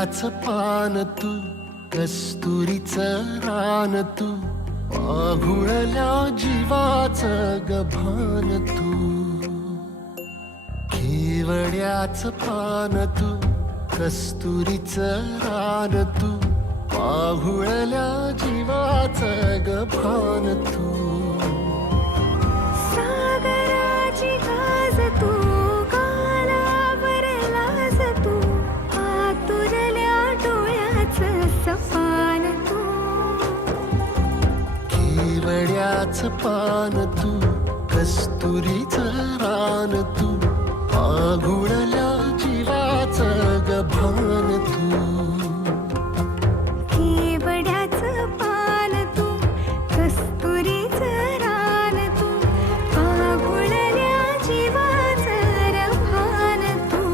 केवड्याच पान तू, कस्तुरीचं रान तू, पाघुळल्या जीवाचं गभान तू. केवड्याच पान तू, कस्तुरीचं रान तू, पाघुळल्या जीवाचं गभान तू. सागराची गाज तू, गालावर लाज तू, आतुरल्या डोळ्याचं सपान तू. केवड्याच पान तू, कस्तुरीचं रान तू, पाघुळल्या जीवाचं गभान तू. केवड्याचं पान तू, कस्तुरीचं रान तू, पाघुळल्या जीवाचं रभान तू.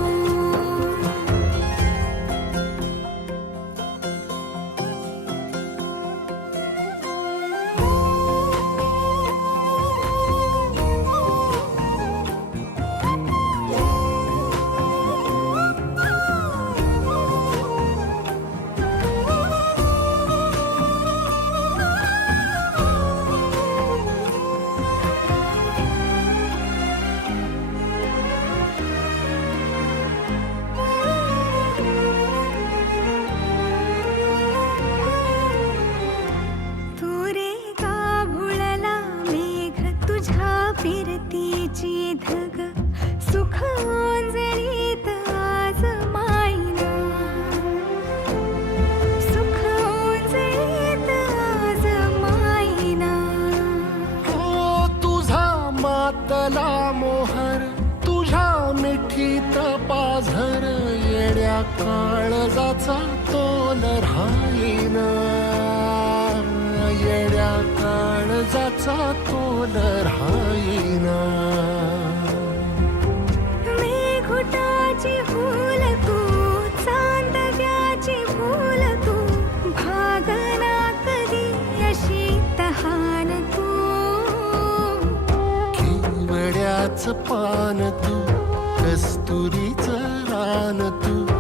फिरतीची धग सुख ओंजळीत आज मायना. सुख ओंजळीत आज मायना. हो तुझा मातला मोहर, तुझ्या मिठीत पाझर, येड्या काळजाचा तोल राहीना. येड्या काळजाचा तोल राहीना. मेघुटाची फूल तू, चांदव्याची फूल तू, भागना कधी अशी तहान तू. केवड्याच पान तू, कस्तुरीचं रान तू,